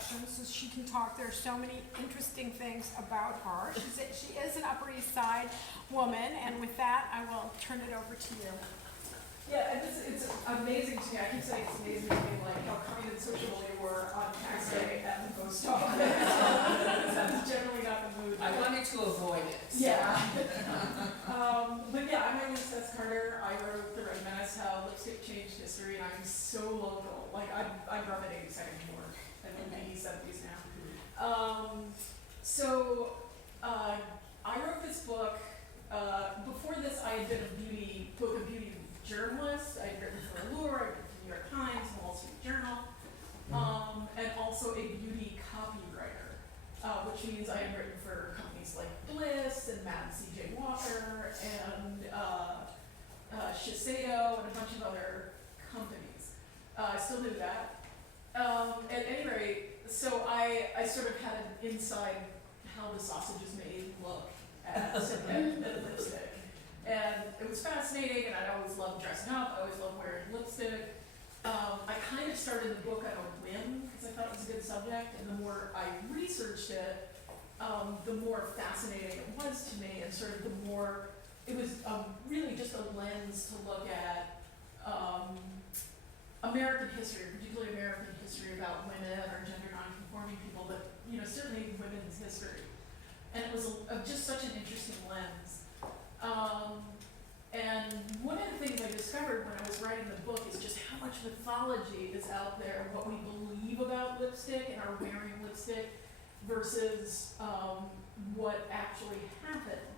introduction so she can talk. There are so many interesting things about her. She is an Upper East Side woman, and with that, I will turn it over to you. Yeah, and it's amazing to me. I keep saying it's amazing to me, like how kind and sociable they were on tax day at the post office. That's generally not the mood. I wanted to avoid it. So. Yeah. But yeah, I'm Eileen Seth Carter. I wrote The Red Menace, How Lipstick Changed History, and I'm so local. Like, I grew up in 82nd Ward, and in the 70s now. I wrote this book. Before this, I had been both a beauty journalist. I had written for Allure, I'd written for the New York Times, Wall Street Journal, and also a beauty copywriter, which means I had written for companies like Bliss and Madame C.J. Walker and Shiseido and a bunch of other companies. I still do that. At any rate, so I sort of had an inside how the sausage is made look at lipstick. And it was fascinating, and I'd always loved dressing up. I always loved wearing lipstick. I kind of started the book on a whim because I thought it was a good subject, and the more I researched it, the more fascinating it was to me, and sort of the more it was really just a lens to look at American history, particularly American history about women or gender nonconforming people, but certainly women's history. And it was just such an interesting lens. And one of the things I discovered when I was writing the book is just how much mythology is out there, what we believe about lipstick and our wearing lipstick versus what actually happened.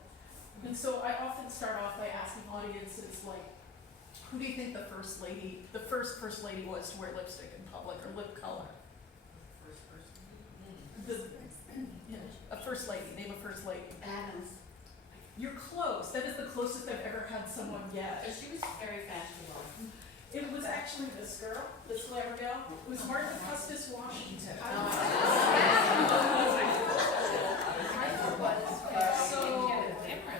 And so I often start off by asking audiences, like, who do you think the first first lady was to wear lipstick in public, or lip color? A first lady, name a first lady. Adams. You're close. That is the closest I've ever had someone get. She was very fashionable. It was actually this girl, this clever gal. It was Martha Custis Washington.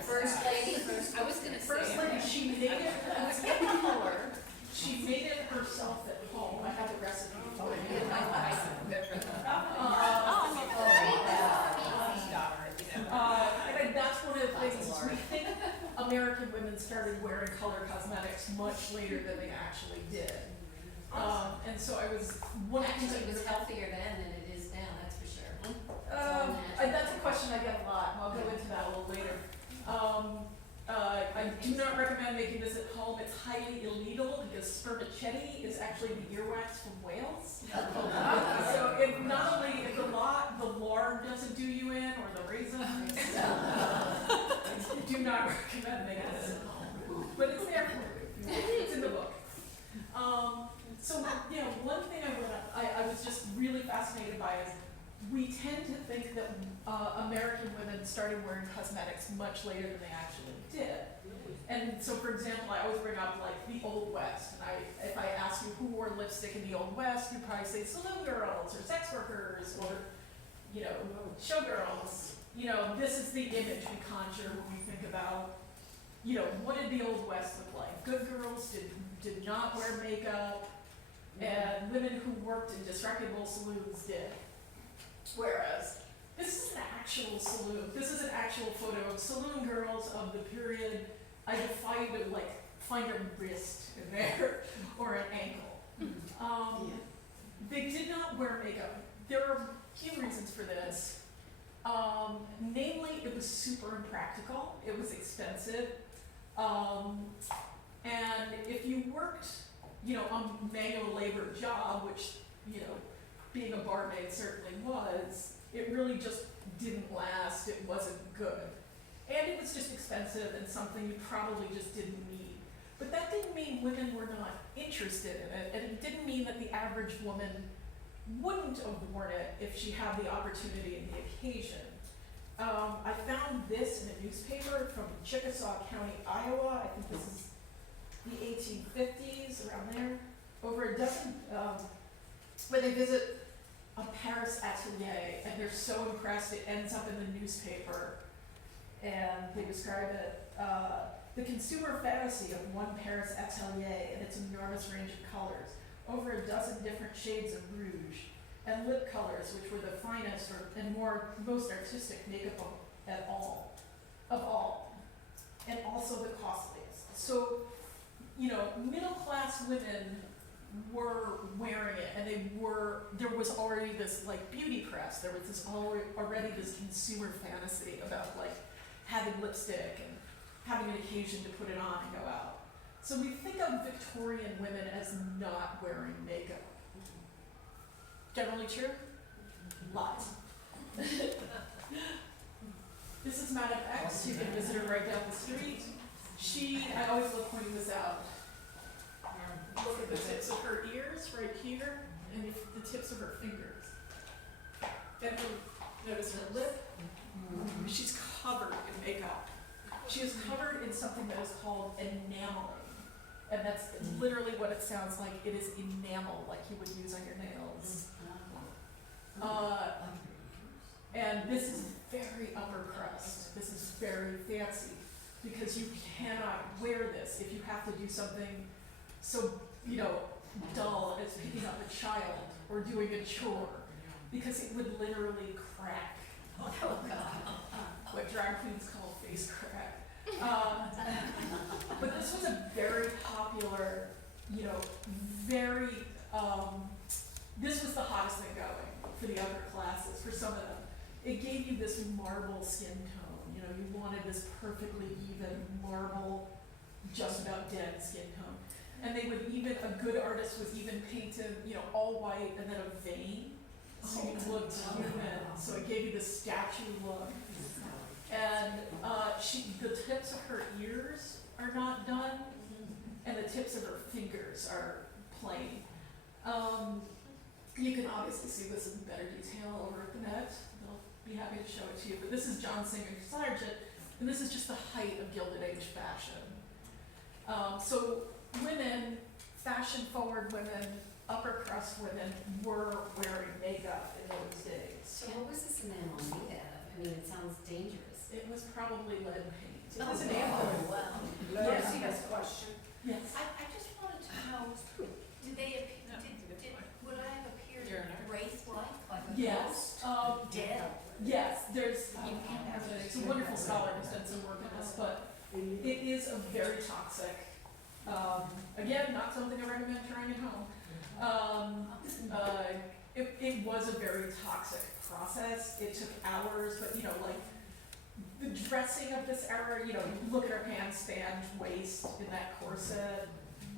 First lady. I was going to say. First lady, she made it. It was in color. She made it herself at home. I have the recipe for you. And that's one of the things is we think American women started wearing color cosmetics much later than they actually did. And so I was one of the things Actually, that it was healthier then than it is now, that's for sure. that's a question I get a lot, and I'll go into that a little later. I do not recommend making this at home. It's highly illegal because spermaceti is actually the earwax from whales. So if the lard doesn't do you in, or the raisins, do not recommend making this at home. But it's there for you. It's in the book. One thing I was just really fascinated by is we tend to think that American women started wearing cosmetics much later than they actually did. And so, for example, I always bring up like the Old West. And if I ask you who wore lipstick in the Old West, you'd probably say saloon girls or sex workers or, showgirls. This is the image we conjure when we think about, what did the Old West look like? Good girls did not wear makeup, and women who worked in disreputable saloons did. Whereas, this is an actual saloon. This is an actual photo of saloon girls of the period. I defy you to find a wrist in there or an ankle. They did not wear makeup. There are a few reasons for this. Namely, it was super impractical. It was expensive. And if you worked, a manual labor job, which, being a barmaid certainly was, it really just didn't last. It wasn't good. And it was just expensive and something you probably just didn't need. But that didn't mean women were not interested in it, and it didn't mean that the average woman wouldn't have worn it if she had the opportunity and the occasion. I found this in a newspaper from Chickasaw County, Iowa. I think this is the 1850s, around there. Over a dozen, where they visit a Paris atelier, and they're so impressed it ends up in the newspaper. And they describe it, the consumer fantasy of one Paris atelier and its enormous range of colors, over a dozen different shades of rouge, and lip colors, which were the finest and most artistic makeup of all, and also the costliest. So, middle class women were wearing it, and there was already this like beauty press. There was this already this consumer fantasy about like having lipstick and having an occasion to put it on and go out. So we think of Victorian women as not wearing makeup. Generally true? Lies. This is Madame X. You can visit her right down the street. I always love pointing this out. Look at the tips of her ears right here, and the tips of her fingers. Then notice her lip. She's covered in makeup. She is covered in something that is called enameling. And that's literally what it sounds like. It is enamel, like you would use on your nails. And this is very upper crust. This is very fancy, because you cannot wear this if you have to do something so, dull as picking up a child or doing a chore, because it would literally crack. Oh, God. What drag queens call face crack. But this was a very popular, this was the hottest thing going for the upper classes, for some of them. It gave you this marble skin tone, you wanted this perfectly even marble, just about dead skin tone. And they would a good artist was even painted, all white and then a vein, so you looked human, so it gave you this statue look. And the tips of her ears are not done, and the tips of her fingers are plain. You can obviously see this in better detail over at the net. They'll be happy to show it to you. But this is John Singer Sargent, and this is just the height of Gilded Age fashion. So women, fashion-forward women, upper crust women were wearing makeup in those days. So what was this enamel made out of? I mean, it sounds dangerous. It was probably lead paint. It Oh, was enamel. wow. Yes. Lucy has a question. Yes. I just wanted to know, would I have appeared wraith-like, like a Yes. ghost? Dead. Yes, there's, You can't have it's a wonderful scholar who's done some work on this, but it is a very toxic, again, not something I recommend trying at home. It was a very toxic process. It took hours, but the dressing of this era, you look at her handstand waist in that corset,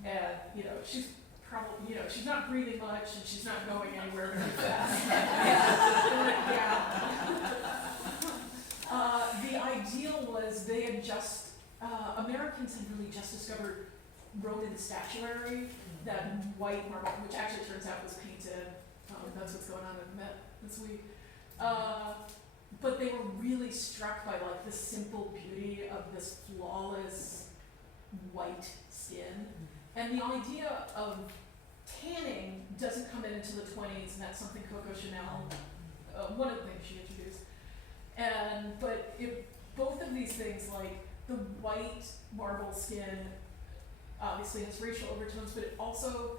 and she's probably, she's not breathing much, and she's not going anywhere very fast. The ideal was they had Americans had really just discovered Rodin statuary, that white marble, which actually turns out was painted. That's what's going on at the Met this week. But they were really struck by the simple beauty of this flawless white skin. And the idea of tanning doesn't come in until the 20s, and that's something Coco Chanel, one of the things she introduced. But both of these things, the white marble skin, obviously has racial overtones, but it also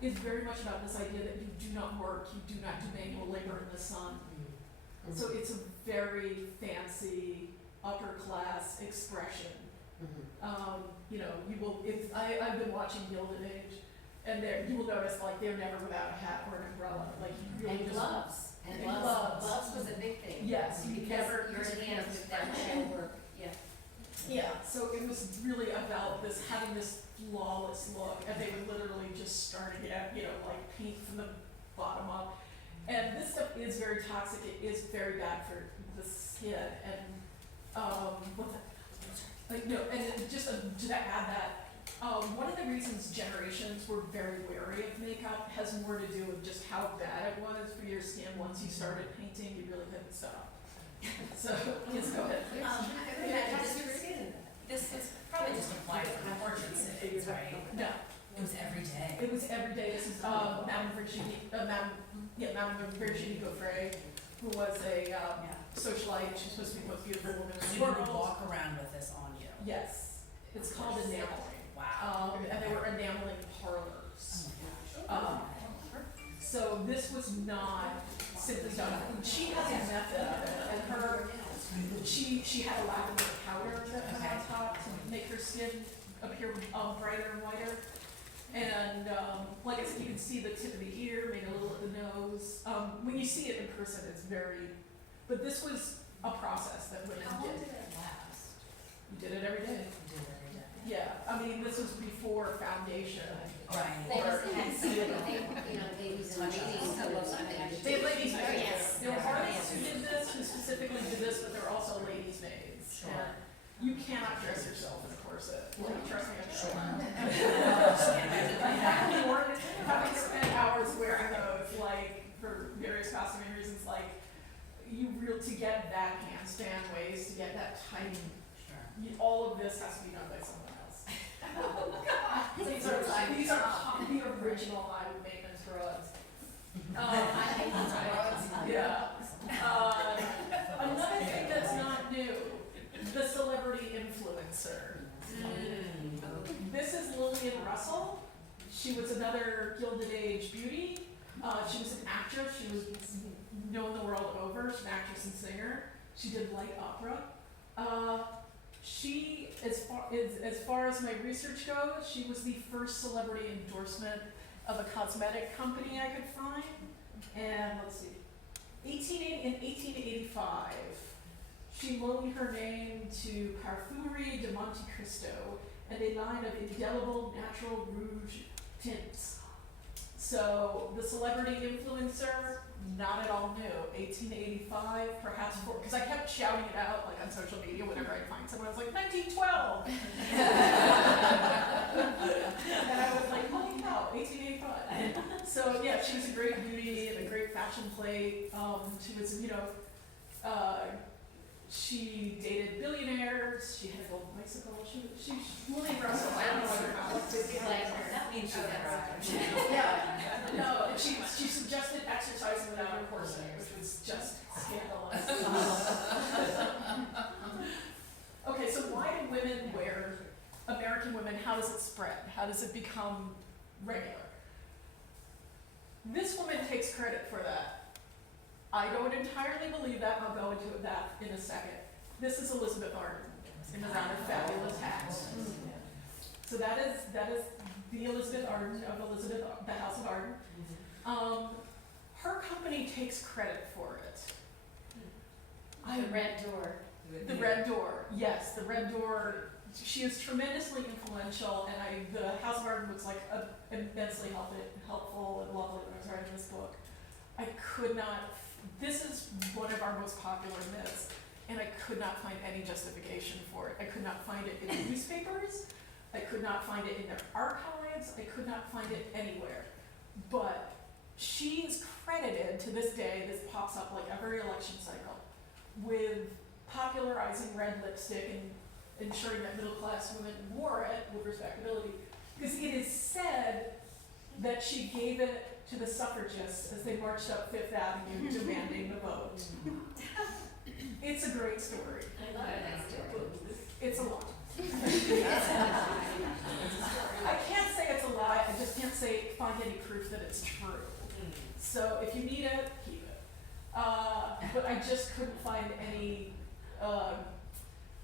is very much about this idea that you do not work, you do not do manual labor in the sun. So it's a very fancy, upper class expression. I've been watching Gilded Age, and you will notice they're never without a hat or an umbrella. You really And just gloves. And and gloves. gloves. Gloves was a big thing. yes, you Because never your hands with that hand work, yeah. Yeah, so it was really about having this flawless look, and they would literally just start again, paint from the bottom up. And this stuff is very toxic. It is very bad for the skin. And just to add that, one of the reasons generations were very wary of makeup has more to do with just how bad it was for your skin. Once you started painting, you really couldn't stop. So, yes, go ahead. This is probably just applied for portraits, right? No, It was every day. it was every day. This is Madame Virginie Gaufray, who was a socialite. She's supposed to be the most beautiful woman in You the would world. walk around with this on you. Yes, it's called enameling. Wow. And they were enameling parlors. Oh, So this was not simply done. She has a method of it, and she had a lavender powder that went on top to make her skin appear brighter and whiter. And like I said, you can see the tip of the ear, maybe a little at the nose. When you see it in person, it's very. But this was a process that women How long did. did it last? You did it every day. You did it every day. Yeah, I mean, this was before foundation. Right. They Or- just had some, ladies in meetings, so most of them. They have ladies' maids. Yes. There were artists who did this, who specifically did this, but there were also ladies' maids. Sure. And you cannot dress yourself in a corset. Like, trust me, I'm Sure. having spent hours wearing those, like, for various costuming reasons, like, to get that handstand waist, to get that tiny, all of this has to be done by someone else. These are the original eye maintenance drugs. Yeah. Another thing that's not new, the celebrity influencer. This is Lillian Russell. She was another Gilded Age beauty. She was an actress. She was known the world over. She's an actress and singer. She did light opera. She, as far as my research goes, she was the first celebrity endorsement of a cosmetic company I could find. And let's see, in 1885, she loaned her name to Parfumerie de Monte Cristo and a line of indelible natural rouge tints. So the celebrity influencer, not at all new. 1885, perhaps because I kept shouting it out like on social media whenever I find someone. I was like 1912, and I was like, holy cow, 1885. So yeah, she was a great beauty and a great fashion plate. She was, she dated billionaires. She had a golden bicycle. She Lillian Russell. I don't know whether or not That means she arrived. yeah, no, and she suggested exercising without a corset, which was just scandalous. Okay, so why do women wear, American women, how does it spread? How does it become regular? This woman takes credit for that. I don't entirely believe that, and I'll go into that in a second. This is Elizabeth Arden in the Round of Fabulous Hats. So that is the Elizabeth Arden of the House of Arden. Her company takes credit for it. The red door. The Red Door, yes, the Red Door. She is tremendously influential, and the House of Arden was like immensely helpful and lovely when I was writing this book. I could not. This is one of our most popular myths, and I could not find any justification for it. I could not find it in the newspapers. I could not find it in their archives. I could not find it anywhere. But she is credited to this day. This pops up like every election cycle with popularizing red lipstick and ensuring that middle-class women wore it with respectability. Because it is said that she gave it to the suffragists as they marched up Fifth Avenue demanding the vote. It's a great story. I love that story. It's a lie. I can't say it's a lie, I just can't find any proof that it's true. So if you need it, keep it. But I just couldn't find any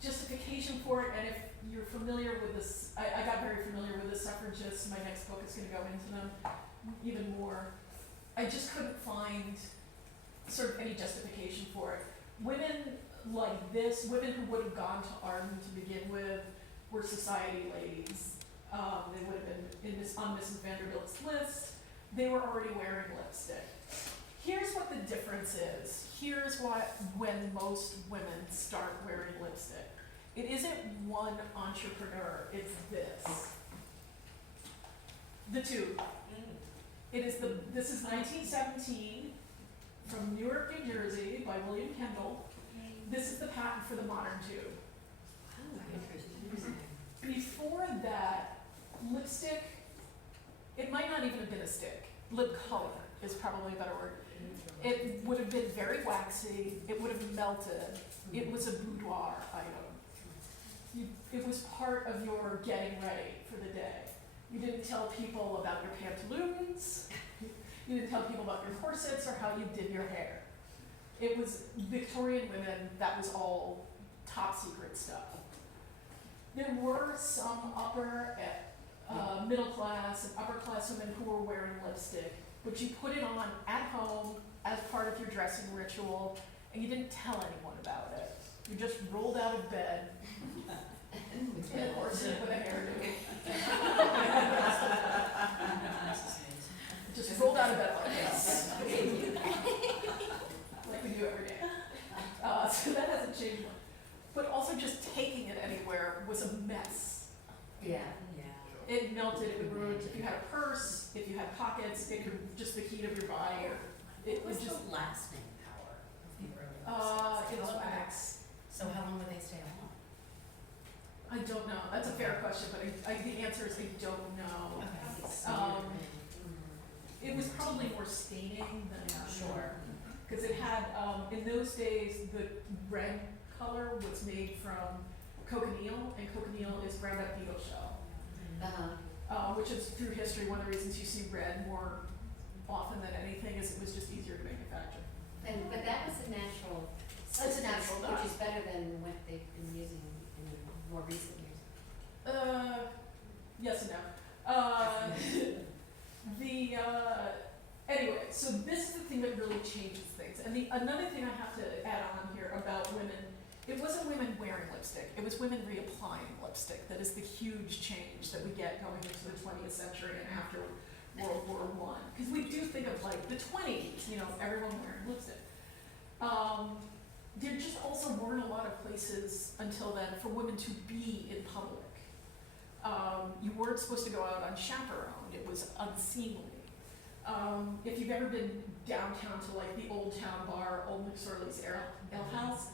justification for it, and if you're familiar with this, I got very familiar with the suffragists. My next book is going to go into them even more. I just couldn't find sort of any justification for it. Women like this, women who would have gone to Arden to begin with, were society ladies. They would have been on Mrs. Vanderbilt's list. They were already wearing lipstick. Here's what the difference is. Here's when most women start wearing lipstick. It isn't one entrepreneur, it's this. The tube. This is 1917 from Newark, New Jersey by William Kendall. This is the patent for the modern tube. Before that, lipstick, it might not even have been a stick. Lip color is probably a better word. It would have been very waxy, it would have melted. It was a boudoir item. It was part of your getting ready for the day. You didn't tell people about your pantaloons. You didn't tell people about your corsets or how you did your hair. It was Victorian women, that was all top secret stuff. There were some upper, middle class and upper class women who were wearing lipstick, but you put it on at home as part of your dressing ritual, and you didn't tell anyone about it. You just rolled out of bed in a corset with a hairdo. Just rolled out of bed like this. Like we do every day. So that hasn't changed much. But also just taking it anywhere was a mess. Yeah. It melted, it would ruin, if you had a purse, if you had pockets, it could, just the heat of your body, or it was What's just, the lasting power of the early it's lipsticks? wax. So how long would they stay on? I don't know, that's a fair question, but the answer is I don't know. Okay. It was probably more staining than, Sure. cause it had, in those days, the red color was made from cochineal, and cochineal is ground up beetle shell. Which is through history, one of the reasons you see red more often than anything is it was just easier to manufacture. But that was a natural It's a substance, natural dye. which is better than what they've been using in more recent years. Yes and no. Anyway, so this is the thing that really changes things. And another thing I have to add on here about women, it wasn't women wearing lipstick, it was women reapplying lipstick. That is the huge change that we get going into the 20th century and after World War I. Because we do think of like the 20s, everyone wearing lipstick. There just also weren't a lot of places until then for women to be in public. You weren't supposed to go out unchaperoned, it was unseemly. If you've ever been downtown to like the Old Town Bar, Old McSorley's Ale House,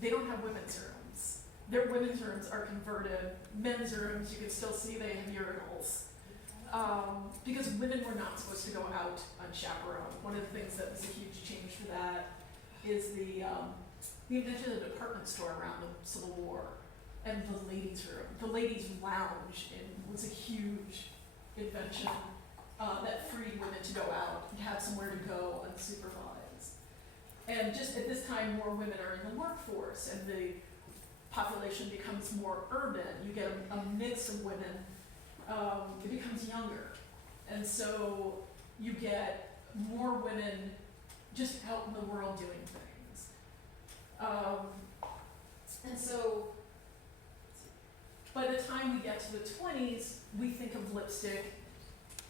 they don't have women's rooms. Their women's rooms are converted. Men's rooms, you can still see they have urinals. Because women were not supposed to go out unchaperoned. One of the things that was a huge change for that is the invention of the department store around the Civil War and the ladies' room. The ladies' lounge was a huge invention that freed women to go out and have somewhere to go unsupervised. And just at this time, more women are in the workforce and the population becomes more urban. You get a mix of women. It becomes younger. And so you get more women just out in the world doing things. And so by the time we get to the 20s, we think of lipstick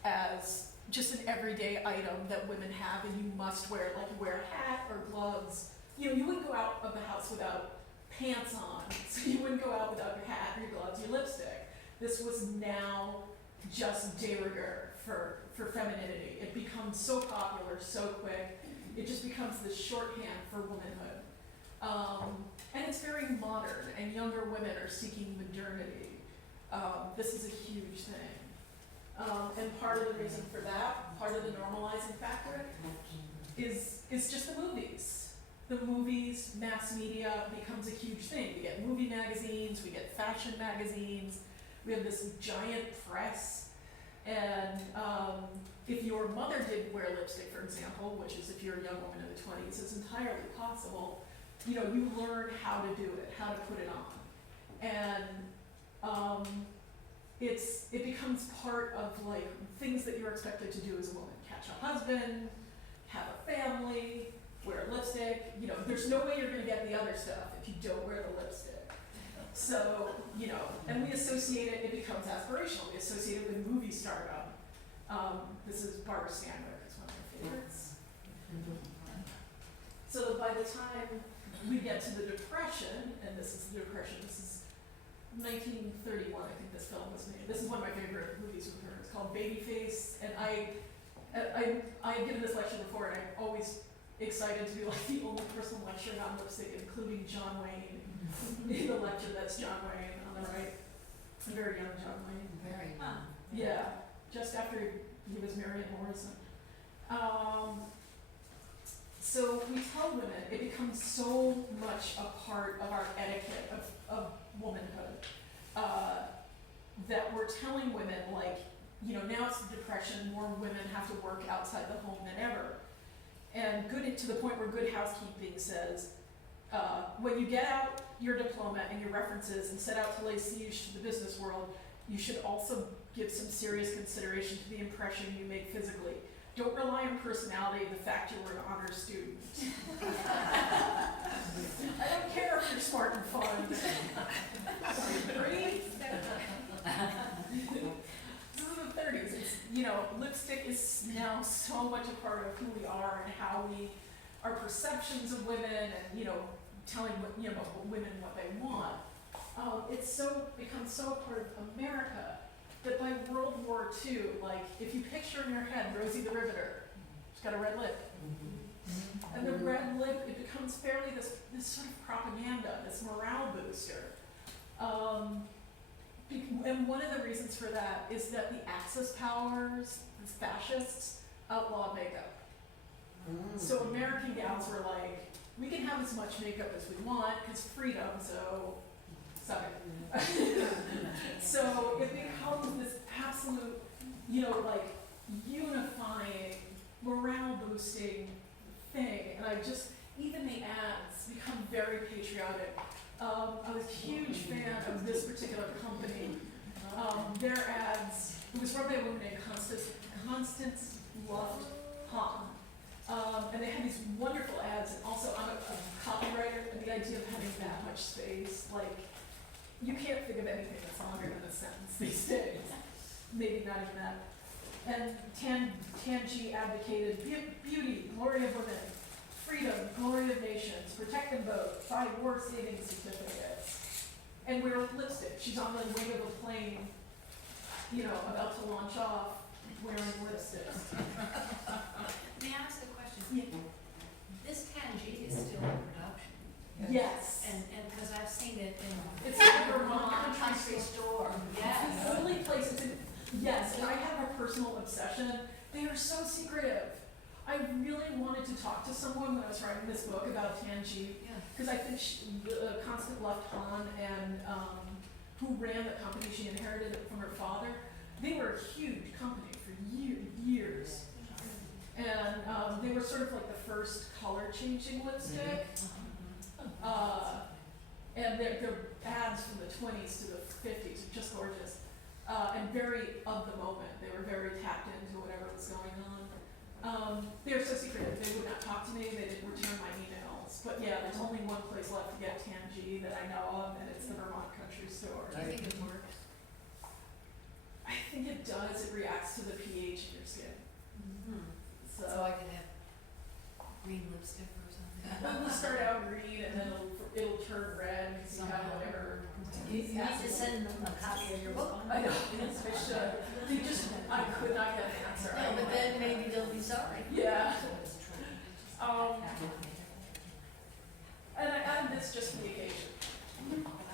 as just an everyday item that women have and you must wear, like you wear a hat or gloves. You wouldn't go out of the house without pants on, so you wouldn't go out without your hat, your gloves, your lipstick. This was now just de rigueur for femininity. It becomes so popular so quick, it just becomes this shorthand for womanhood. And it's very modern, and younger women are seeking modernity. This is a huge thing. And part of the reason for that, part of the normalizing factor, is just the movies. The movies, mass media becomes a huge thing. We get movie magazines, we get fashion magazines, we have this giant press. And if your mother didn't wear lipstick, for example, which is if you're a young woman in the 20s, it's entirely possible. You learn how to do it, how to put it on. And it becomes part of like things that you're expected to do as a woman. Catch a husband, have a family, wear lipstick. There's no way you're gonna get the other stuff if you don't wear the lipstick. So, and we associate it becomes aspirational. We associate it with movie stardom. This is Barbara Stanwyck, it's one of my favorites. So by the time we get to the Depression, and this is the Depression, this is 1931, I think this film was made. This is one of my favorite movies with her. It's called Babyface, and I've given this lecture before, and I'm always excited to be like the only person lecturing on lipstick, including John Wayne in the lecture. That's John Wayne on the right, a very young John Wayne. Very young. Yeah, just after he was Marion Morrison. So we tell women, it becomes so much a part of our etiquette of womanhood, that we're telling women, like, now it's the Depression, more women have to work outside the home than ever. And to the point where Good Housekeeping says, when you get out your diploma and your references and set out to lay siege to the business world, you should also give some serious consideration to the impression you make physically. Don't rely on personality, the fact you were an honor student. I don't care if you're smart and fun. Agree? This is the 30s. Lipstick is now so much a part of who we are and how our perceptions of women and, telling women what they want. It's become so part of America that by World War II, if you picture in your head Rosie the Riveter, she's got a red lip. And the red lip, it becomes fairly this sort of propaganda, this morale booster. And one of the reasons for that is that the Axis powers, the fascists, outlawed makeup. So American gals were like, we can have as much makeup as we want, because freedom, so suck it. So it becomes this absolute, unifying, morale boosting thing. And even the ads become very patriotic. I was a huge fan of this particular company. Their ads, it was run by a woman named Constance Luft Hahn. And they had these wonderful ads, and also I'm a copywriter, and the idea of having that much space, you can't think of anything that's longer than a sentence these days. Maybe not even that. And Tanji advocated beauty, glory of women, freedom, glory of nations, protect them both, buy war saving certificates. And wear lipstick. She's on the wing of a plane, about to launch off, wearing lipstick. May I ask a question? Yeah. This Tangi is still in production, Yes. and because I've seen it in. It's in Vermont country store. Yes. The only place it's in, yes, and I have a personal obsession. They are so secretive. I really wanted to talk to someone when I was writing this book about Tangi, Yeah. because I think Constance Luft Hahn and who ran the company, she inherited it from her father. They were a huge company for years. And they were sort of like the first color-changing lipstick. And their ads from the 20s to the 50s are just gorgeous. And very of the moment. They were very tapped into whatever was going on. They're so secretive. They would not talk to me. They didn't return my emails. But yeah, there's only one place left to get Tangi that I know of, and it's the Vermont Country Store. Do you think it works? I think it does. It reacts to the pH in your skin. So I could have green lipstick or something. It'll start out green and then it'll turn red because you have whatever. You need to send them a copy of your book. I know, I should. I could not get an answer. No, but then maybe they'll be sorry. Yeah. And I added this just for the occasion.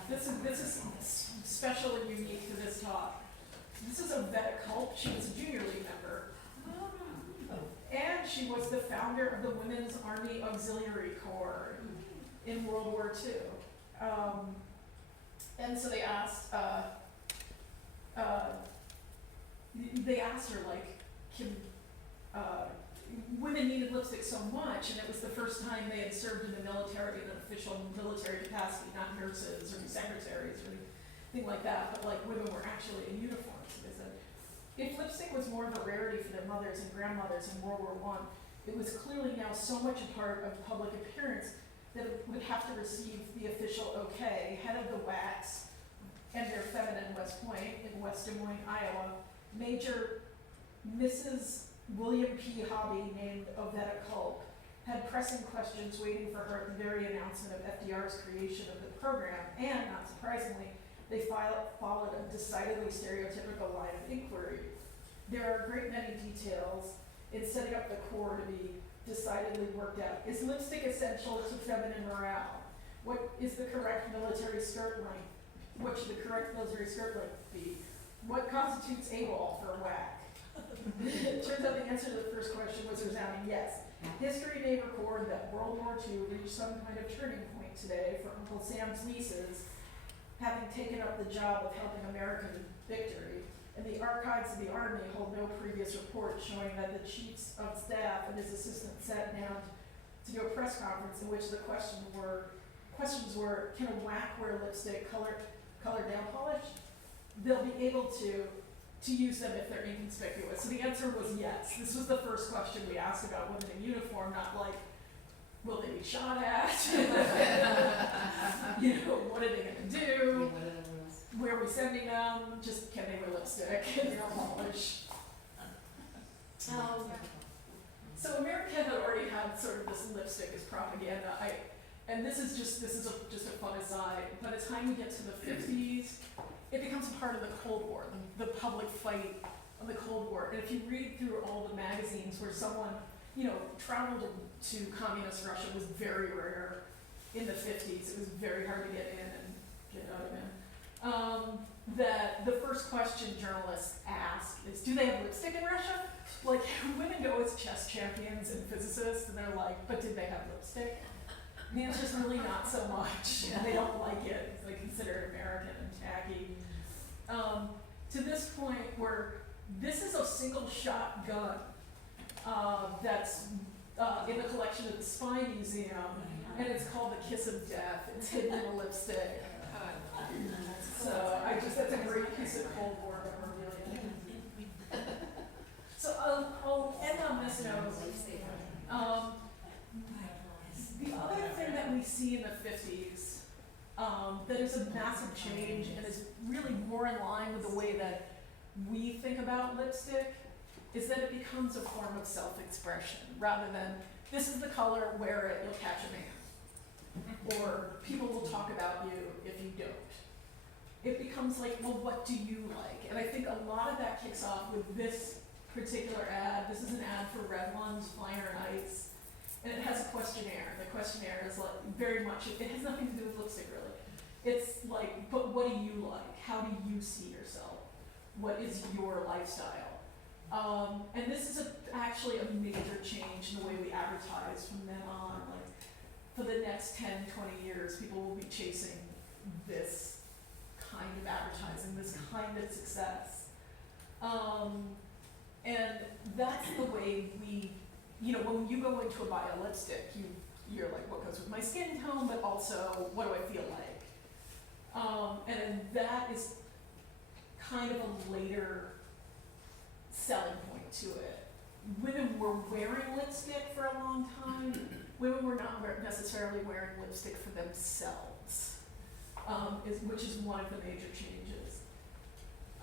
This is special and unique to this talk. This is Oveta Culp. She was a Junior League member. And she was the founder of the Women's Army Auxiliary Corps in World War II. And so they asked her, women needed lipstick so much, and it was the first time they had served in the military, in an official military capacity, not nurses or secretaries or anything like that, but women were actually in uniform. So they said, if lipstick was more of a rarity for their mothers and grandmothers in World War I, it was clearly now so much a part of public appearance that it would have to receive the official okay. Head of the WACS and their feminine West Point in West Des Moines, Iowa, Major Mrs. William P. Hobby, named Oveta Culp, had pressing questions waiting for her at the very announcement of FDR's creation of the program, and, not surprisingly, they followed a decidedly stereotypical line of inquiry. There are a great many details in setting up the Corps to be decidedly worked out. Is lipstick essential to feminine morale? What is the correct military skirt length? What should the correct military skirt length be? What constitutes AWOL for whack? It turns out the answer to the first question was a resounding yes. History may record that World War II reached some kind of turning point today for Uncle Sam's nieces, having taken up the job of helping American victory, and the archives of the Army hold no previous report showing that the chiefs of staff and his assistant sat down to do a press conference in which the questions were, can a whack wear lipstick, color nail polish? They'll be able to use them if they're inconspicuous. So the answer was yes. This was the first question we asked about women in uniform, not like, will they be shot at? What are they gonna do? Where are we sending them? Just can they wear lipstick and nail polish? So America had already had sort of this lipstick as propaganda. And this is just a fun aside. By the time we get to the 50s, it becomes a part of the Cold War, the public fight of the Cold War. And if you read through all the magazines where someone, traveled to communist Russia was very rare in the 50s. It was very hard to get in and get out of in. That the first question journalists ask is, do they have lipstick in Russia? Like, women go as chess champions and physicists, and they're like, but did they have lipstick? And the answer's really not so much. They don't like it. They consider it American and tacky. To this point where this is a single shot gun that's in the collection at the Spy Museum, and it's called the Kiss of Death. It's hidden in a lipstick. So that's a great piece of Cold War memorabilia. So I'll end on this note. The other thing that we see in the 50s that is a massive change and is really more in line with the way that we think about lipstick is that it becomes a form of self-expression rather than, this is the color, wear it, you'll catch a man. Or people will talk about you if you don't. It becomes like, well, what do you like? And I think a lot of that kicks off with this particular ad. This is an ad for Revlon's Finer and Ice. And it has a questionnaire. The questionnaire is like very much, it has nothing to do with lipstick really. It's like, but what do you like? How do you see yourself? What is your lifestyle? And this is actually a major change in the way we advertise from then on. Like, for the next 10, 20 years, people will be chasing this kind of advertising, this kind of success. And that's the way we, when you go into buy a lipstick, you're like, what goes with my skin tone, but also, what do I feel like? And that is kind of a later selling point to it. Women were wearing lipstick for a long time. Women were not necessarily wearing lipstick for themselves, which is one of the major changes.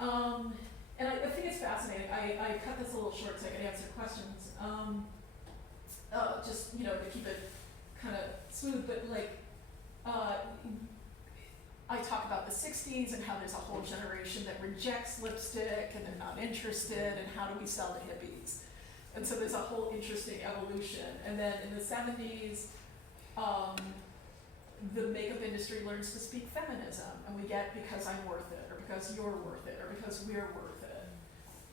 And I think it's fascinating. I cut this a little short so I can answer questions. Just, to keep it kind of smooth, but I talk about the 60s and how there's a whole generation that rejects lipstick and they're not interested, and how do we sell to hippies? And so there's a whole interesting evolution. And then in the 70s, the makeup industry learns to speak feminism, and we get because I'm worth it, or because you're worth it, or because we're worth it.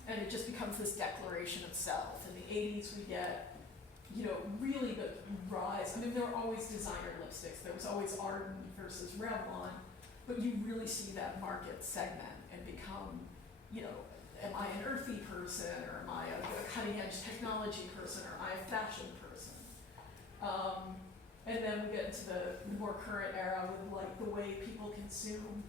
And it just becomes this declaration of self. In the 80s, we get, really the rise. I mean, there were always designer lipsticks. There was always Arden versus Revlon. But you really see that market segment and become, am I an earthy person, or am I a cutting edge technology person, or am I a fashion person? And then we get into the more current era with the way people consume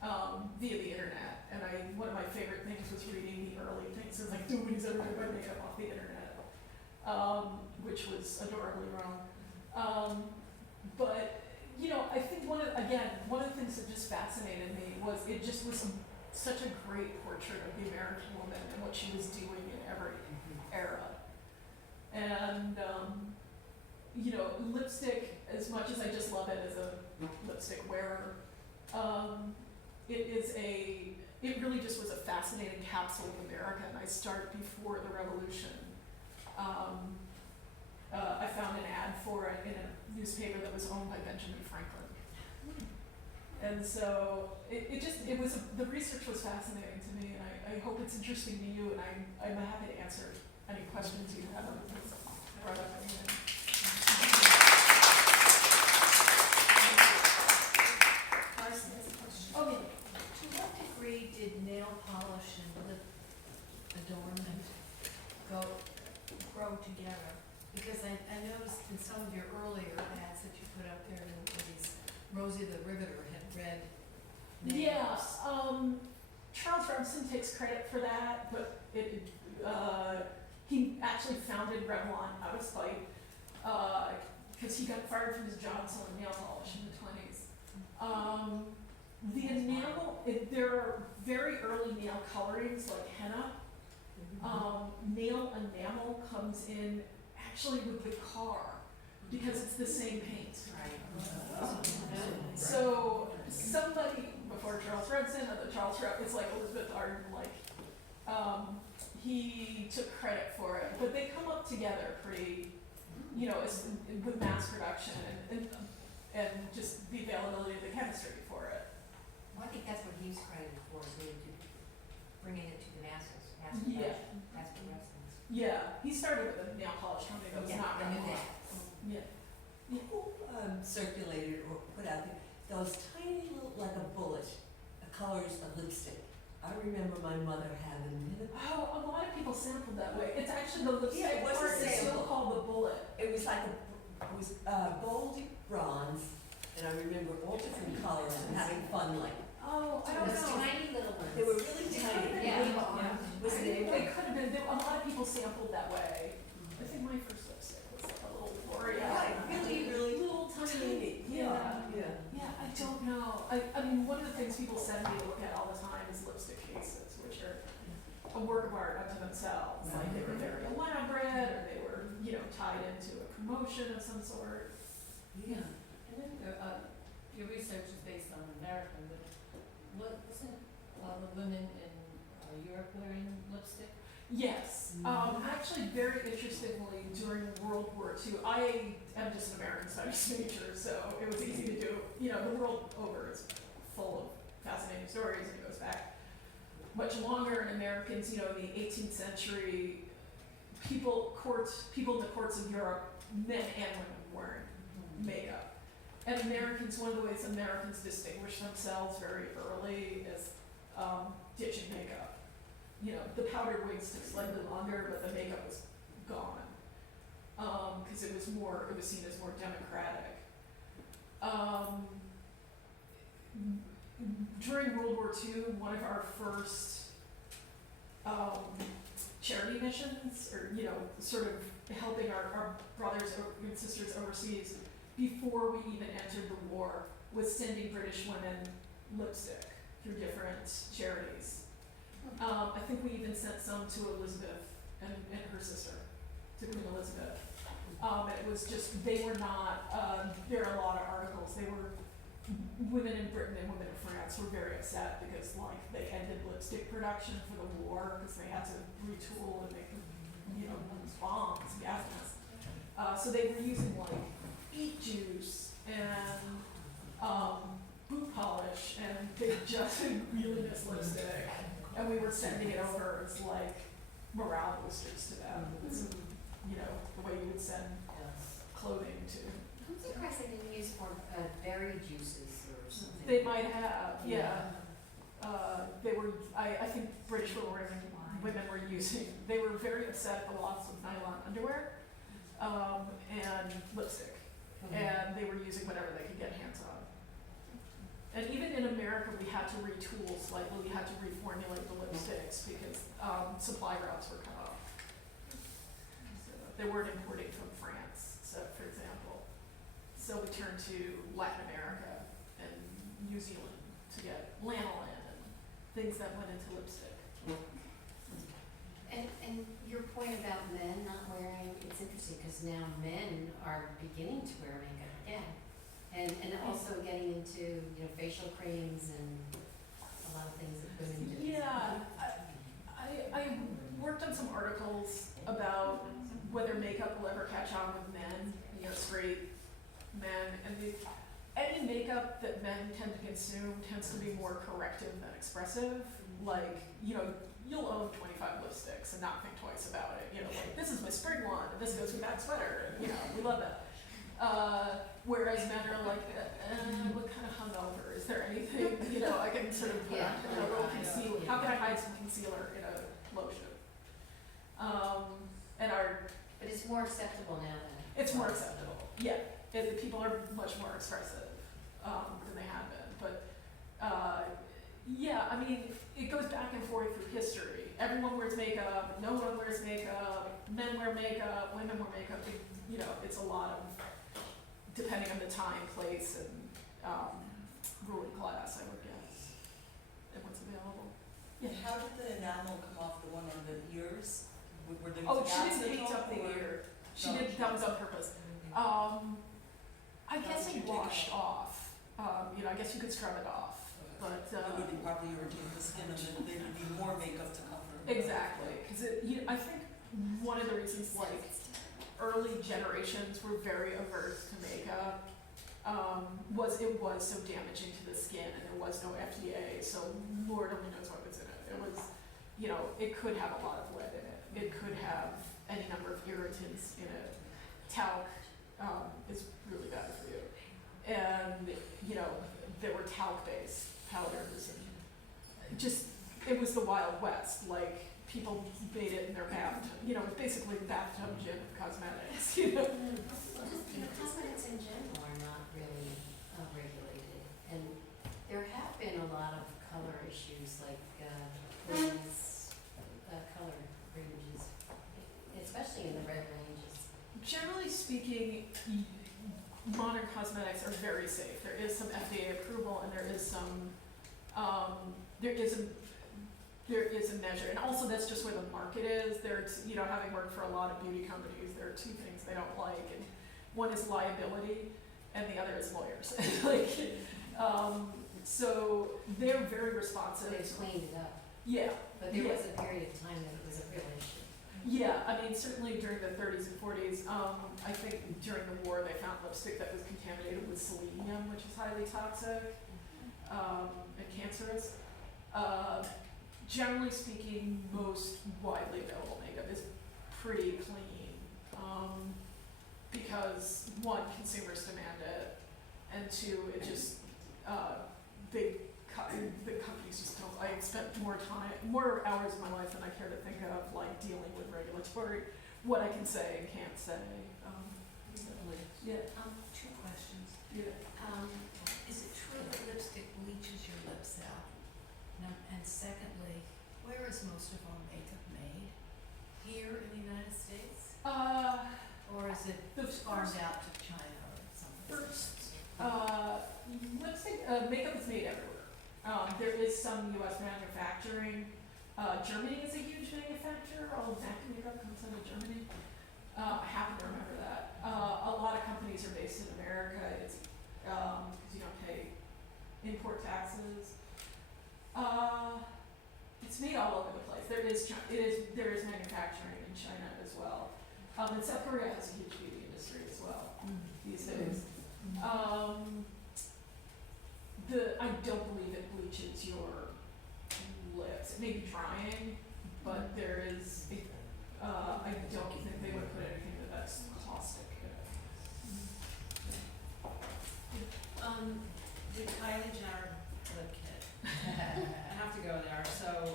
via the internet. And one of my favorite things was reading the early things. It was like, nobody's ever going to buy makeup off the internet, which was adorably wrong. But I think one of the things that just fascinated me was it just was such a great portrait of the American woman and what she was doing in every era. And, lipstick, as much as I just love it as a lipstick wearer, it really just was a fascinating capsule of America, and I start before the revolution. I found an ad for it in a newspaper that was owned by Benjamin Franklin. And so the research was fascinating to me, and I hope it's interesting to you, and I'm happy to answer any questions you have brought up. Okay, to what degree did nail polish and lip in some of your earlier ads that you put up there, with these Rosie the Riveter had red names. Yeah, Charles Robinson takes credit for that, but he actually founded Revlon out of spite, because he got fired from his job selling nail polish in the 20s. The enamel, there are very early nail colorings like henna. Nail enamel comes in actually with the car because it's the same paint. So somebody before Charles Redson or the Charles Rep, it's like Elizabeth Arden, like he took credit for it, but they come up together pretty, you know, with mass production and just the availability of the chemistry for it. Well, I think that's what he's credited for, is really to bringing it to the masses, mass Yeah. production. That's what Reston's. Yeah, he started with a nail polish company that was Yeah, not I knew Revlon. that. Yeah. Who circulated or put out there those tiny little, like a bullet, colors of lipstick? I remember my mother having it. Oh, a lot of people sampled that way. It's actually the lipstick Yeah, it was a part is still sample. called the bullet. It was like it was gold bronze, and I remember all different colors and having fun like. Oh, I It don't was know. tiny little ones. They were really It could have tiny. been Yeah. Avon. Yeah. Was it Avon? It could have been. A lot of people sampled that way. I think my first lipstick was like a little L'Oreal. Right, really little tiny. tiny. Yeah. Yeah. Yeah, I don't know. I mean, one of the things people send me to look at all the time is lipstick cases, which are a work of art unto themselves. Like they were very elaborate, or they were, you know, tied into a promotion of some sort. Yeah. And then your research is based on American, but wasn't all the women in Europe wearing lipstick? Yes. Actually, very interestingly, during World War II, I am just an American Studies major, so it was easy to do. You know, the world over is full of fascinating stories, and it goes back much longer. And Americans, you know, in the 18th century, people in the courts of Europe, men and women wearing makeup. And Americans, one of the ways Americans distinguish themselves very early is ditching makeup. You know, the powdered wigs took slightly longer, but the makeup was gone. Because it was seen as more democratic. During World War II, one of our first charity missions, or, you know, sort of helping our brothers and sisters overseas before we even entered the war, was sending British women lipstick through different charities. I think we even sent some to Elizabeth and her sister, to Queen Elizabeth. And it was just, they were not, there are a lot of articles, they were, women in Britain and women in France were very upset because, like, they ended lipstick production for the war because they had to retool and make, you know, bombs, gas masks. So they were using, like, beet juice and boot polish and big just realness lipstick. And we were sending it over as like morale boosters to them. It was, you know, the way you would send clothing to. I'm surprised they didn't use more berry juices or something. They might have, yeah. They were, I think British women were using, they were very upset at the loss of nylon underwear and lipstick. And they were using whatever they could get hands on. And even in America, we had to retool slightly. We had to reformulate the lipsticks because supply routes were cut off. So they weren't importing from France, so for example. So we turned to Latin America and New Zealand to get lanolin and things that went into lipstick. And your point about men not wearing, it's interesting because now men are beginning to wear makeup again. And also getting into, you know, facial creams and a lot of things that women do. Yeah, I worked on some articles about whether makeup will ever catch on with men, you know, straight men, and any makeup that men tend to consume tends to be more corrective than expressive. Like, you know, you'll own 25 lipsticks and not think twice about it. You know, like, this is my spring one, and this goes with that sweater, and, you know, we love that. Whereas men are like, what kind of hungover? Is there anything, you know, I can sort of put on a little concealer? How can I hide some concealer in a lotion? But it's more acceptable now than. It's more acceptable. yeah, and the people are much more expressive, than they have been, but, yeah, I mean, it goes back and forth through history. Everyone wears makeup, no one wears makeup, men wear makeup, women wear makeup, you know, it's a lot of, depending on the time, place, and, ruling class, I would guess, and what's available. Yeah. How did the enamel come off the one on the ears? Were there Oh, she gaps didn't at paint all, up the or- ear. She No. did, that was on purpose. I guess did it you take it washed off. You know, I guess you could scrub it off, but, It would properly irritate the skin, and then there would be more makeup to cover. exactly, because I think one of the reasons, like, early generations were very averse to makeup, was it was so damaging to the skin, and there was no FDA, so Lord only knows what was in it. It was, you know, it could have a lot of lead in it. It could have any number of irritants in it. Talc, is really bad for you. And, you know, there were talc-based powders, and just, it was the Wild West, like, people made it in their bathtub, you know, it's basically bathtub gin of cosmetics, you know? Just, you know, cosmetics in general are not really regulated, and there have been a lot of color issues, like, women's, color ranges, especially in the red ranges. Generally speaking, modern cosmetics are very safe. There is some FDA approval, and there is some, there is a measure, and also that's just where the market is. There's, you know, having worked for a lot of beauty companies, there are two things they don't like, and one is liability, and the other is lawyers. Like, so they're very responsive. They've cleaned it up, Yeah, but there Yeah. was a period of time that it was a real issue. yeah, I mean, certainly during the 30s and 40s, I think during the war they found lipstick that was contaminated with selenium, which is highly toxic, and cancerous. Generally speaking, most widely available makeup is pretty clean, because one, consumers demand it, and two, it just, the companies just don't, I spent more hours of my life than I care to think of, like, dealing with regulatory, what I can say and can't say, yeah, Two questions. yeah. Is it true that lipstick bleaches your lips out? And secondly, where is most of our makeup made? Here in the United States? Or is it The farmed first- out to China or something? Lipstick, makeup is made everywhere. There is some U.S. manufacturing. Germany is a huge manufacturer. All of MAC makeup comes out of Germany. I happen to remember that. A lot of companies are based in America. It's because you don't pay import taxes. It's made all over the place. There is manufacturing in China as well. And South Korea has a huge beauty industry as well these days. I don't believe it bleaches your lips. It may be drying, but there is, I don't think they would put anything that's caustic in it. The Kylie Jenner lip kit. I have to go there, so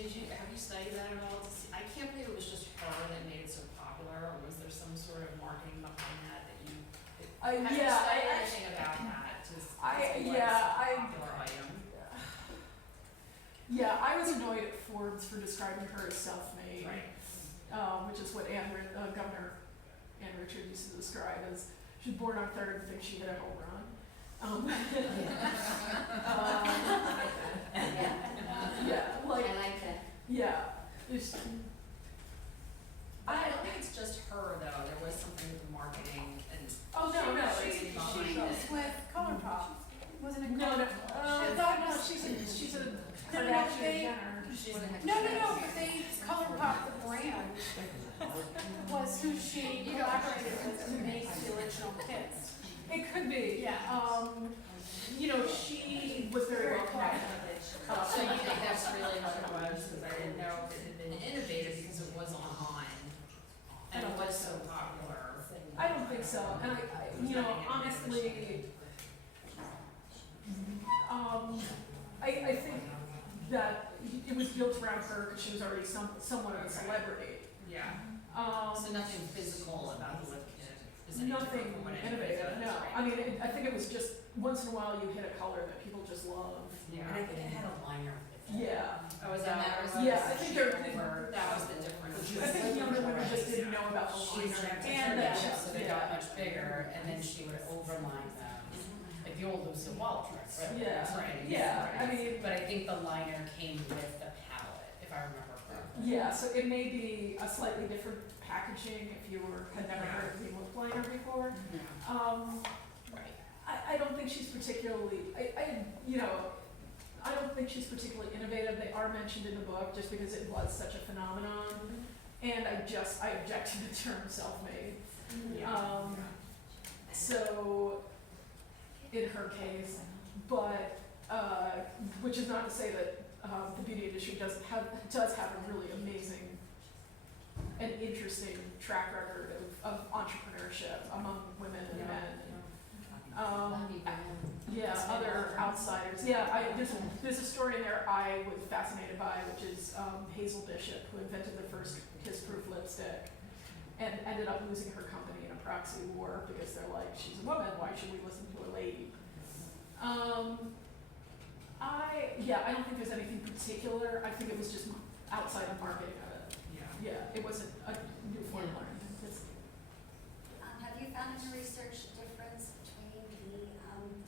have you studied that at all to see? I can't believe it was just her that made it so popular, or was there some sort of marketing behind that you, have you studied anything about that to see what's a popular item? Yeah, I was annoyed at Forbes for describing her as self-made, Right. which is what Governor Ann Richard used to describe as, she was born on third and thinks she hit a home run. Yeah, like, I like that. yeah, it's, But I don't think it's just her though, there was something with the marketing and. oh, no, no, She- She was with ColourPop, wasn't it? no, no, No, she's a Kardashian they- Jenner. No, but ColourPop, the brand, was who she collaborated with to make the original kits. It could be. Yeah. You know, she was very well connected. So you think that's really what it was, because I didn't know if it had been innovative because it was online and it was so popular. I don't think so, and you know, honestly, I think that it was built around her because she was already somewhat of a celebrity. Yeah, Um, so nothing physical about the lip kit is nothing from what anybody innovative, does, no. right? I mean, I think it was just, once in a while you hit a color that people just love. Yeah. And I think it had a liner with it. Yeah. Oh, was And that that what it was- was? Yeah, I think they're- That was the difference. I think younger women just didn't know about the She's liner. checked And her that, out, just- so they yeah. got much bigger, and then she would overline them, like the old Lucille Wall tricks, right? Yeah, That's right. yeah, I mean, But I think the liner came with the palette, if I remember correctly. yeah, so it may be a slightly different packaging if you had never heard of the wood liner before. Right. I don't think she's particularly, I don't think she's particularly innovative. They are mentioned in the book just because it was such a phenomenon. And I object to the term self-made. So, in her case, but, which is not to say that, the beauty industry does have a really amazing and interesting track record of entrepreneurship among women and men. Yeah, other outsiders. Yeah, there's a story in there I was fascinated by, which is Hazel Bishop, who invented the first kiss-proof lipstick, and ended up losing her company in a proxy war because they're like, she's a woman, why should we listen to a lady? I don't think there's anything particular. I think it was just outside the marketing of it. Yeah, it wasn't a new formula. Have you found in your research a difference between the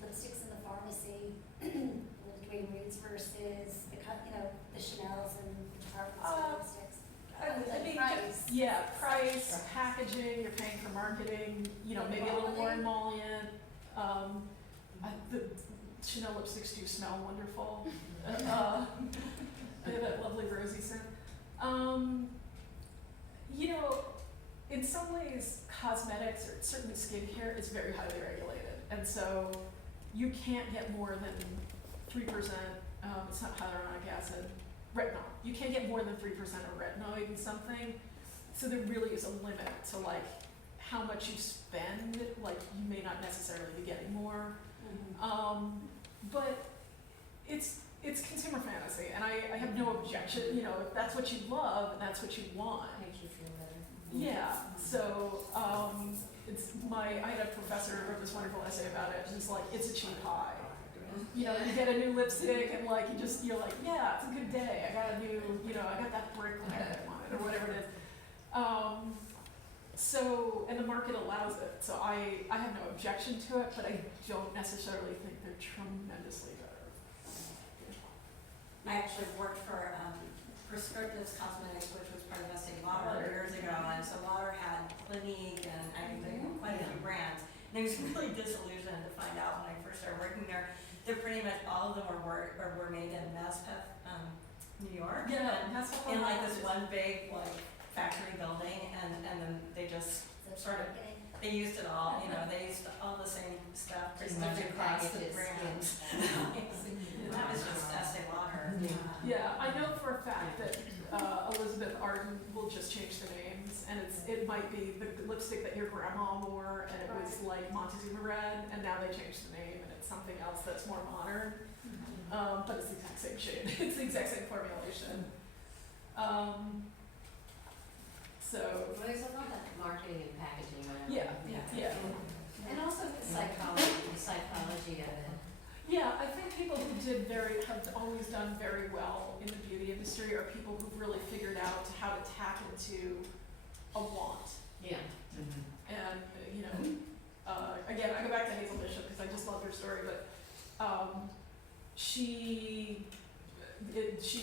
lipsticks in the pharmacy, between Reed's versus the Chanel's and the department store lipsticks? I mean, Price. yeah, price, packaging, you're paying for marketing, maybe a little more emollient. The Chanel lipsticks do smell wonderful. They have that lovely rosy scent. In some ways, cosmetics or certainly skincare is very highly regulated, and so you can't get more than 3%. It's not hyaluronic acid, retinol. You can't get more than 3% of retinoid in something. So there really is a limit to how much you spend. You may not necessarily be getting more. But it's consumer fantasy, and I have no objection. If that's what you love and that's what you want. Makes you feel better. Yeah. So I had a professor who wrote this wonderful essay about it. And he's like, it's a cheap high. You get a new lipstick and you're like, yeah, it's a good day. I got a new, I got that brick that I wanted or whatever it is. And the market allows it. So I have no objection to it, but I don't necessarily think they're tremendously better. I actually worked for Prescriptives Cosmetics, which was part of Estee Lauder years ago, and so Lauder had Clinique and I think quite a few brands. And I was really disillusioned to find out when I first started working there that pretty much all of them were made in Maspeth, New York. Yeah, and that's what In this one big factory building, and then they just sort of they used it all. They used all the same stuff pretty much across the brands. That was just Estee Lauder. Yeah, I know for a fact that Elizabeth Arden will just change the names, and it might be the lipstick that your grandma wore, and it was like Montezuma Red, and now they changed the name, and it's something else that's more modern. But it's the exact same shade. It's the exact same formulation. Well, there's a lot of marketing and packaging, whatever. Yeah. And also the psychology of it. Yeah, I think people who have always done very well in the beauty industry are people who've really figured out how to tap into a want. Yeah. And, again, I go back to Hazel Bishop because I just loved her story, but she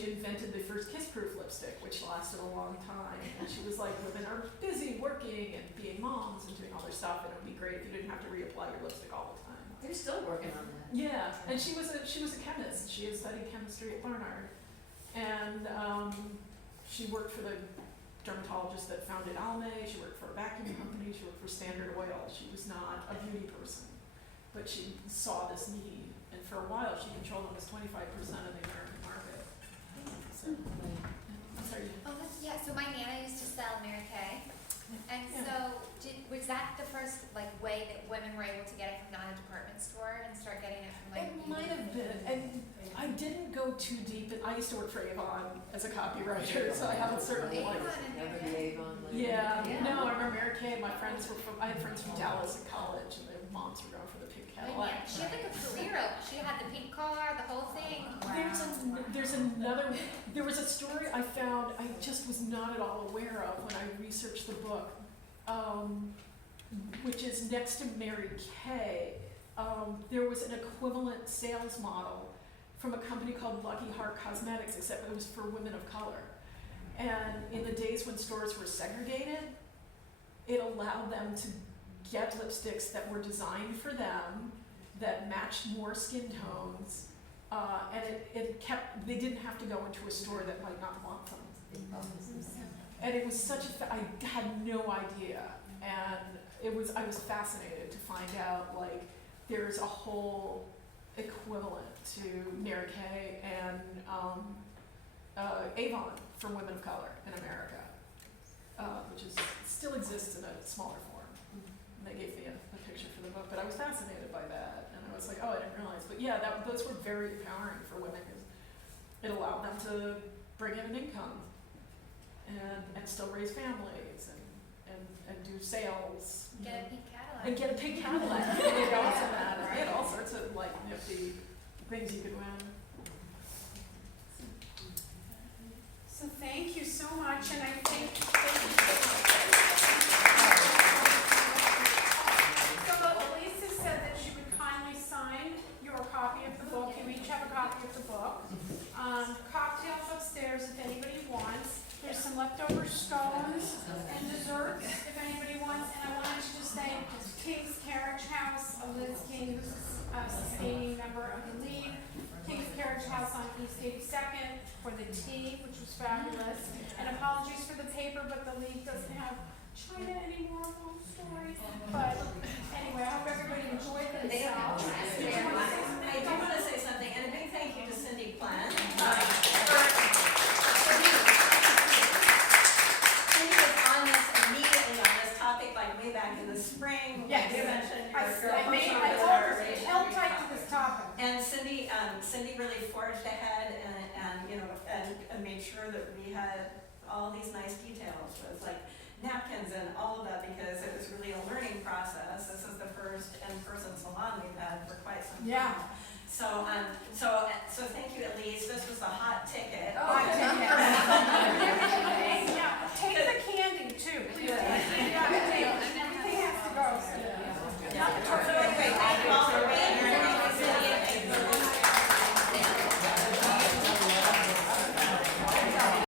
invented the first kiss-proof lipstick, which lasted a long time. And she was like, women are busy working and being moms and doing all their stuff, and it would be great if you didn't have to reapply your lipstick all the time. They're still working on that. Yeah, and she was a chemist. She had studied chemistry at Barnard, and she worked for the dermatologist that founded Almay. She worked for a vacuum company. She worked for Standard Oil. She was not a beauty person, but she saw this need, and for a while she controlled almost 25% of the American market. So, I'm sorry. Oh, so my nana used to sell Mary Kay, and Yeah. so Was that the first like way that women were able to get it from not a department store and start getting it from like? It might have been, and I didn't go too deep. I used to work for Avon as a copywriter, so I haven't certainly like. Remember the Avon lady? Yeah, Yeah. no, I remember Mary Kay. My friends were from. I had friends from Dallas in college, and their moms were going for the pink Yeah, Cadillac. she had like a career. She had the pink car, the whole thing. There was a story I found I just was not at all aware of when I researched the book, which is next to Mary Kay. There was an equivalent sales model from a company called Lucky Heart Cosmetics, except it was for women of color. And in the days when stores were segregated, it allowed them to get lipsticks that were designed for them, that matched more skin tones, and it kept, they didn't have to go into a store that might not want them. And it was such I had no idea, and I was fascinated to find out, like, there's a whole equivalent to Mary Kay and Avon for women of color in America, which still exists in a smaller form. And they gave me a picture for the book, but I was fascinated by that, and I was like, oh, I didn't realize. But yeah, those were very empowering for women, because it allowed them to bring in an income and still raise families and do sales. Get a pink Cadillac. And get a pink Cadillac. They had also that. And they had all sorts of like nifty things you could win. So thank you so much, and I think, so Lisa said that she would kindly sign your copy of the book. You each have a copy of the book. Cocktails upstairs if anybody wants. There's some leftover scones and desserts if anybody wants. And I wanted to just thank King's Carriage House, Liz King, who's a sustaining member of the League, King's Carriage House on East 82nd for the tea, which was fabulous. And apologies for the paper, but the League doesn't have China anymore, long story. But anyway, I hope everybody enjoyed themselves. I do want to say something, and a big thank you to Cindy Plant. Cindy was on this immediately on this topic, like way back in the spring. When Yes. you mentioned I your held tight to this topic. And Cindy really forged ahead and made sure that we had all these nice details with like napkins and all of that, because it was really a learning process. This is the first in-person salon we've had for quite some time. Yeah. So thank you, Elise,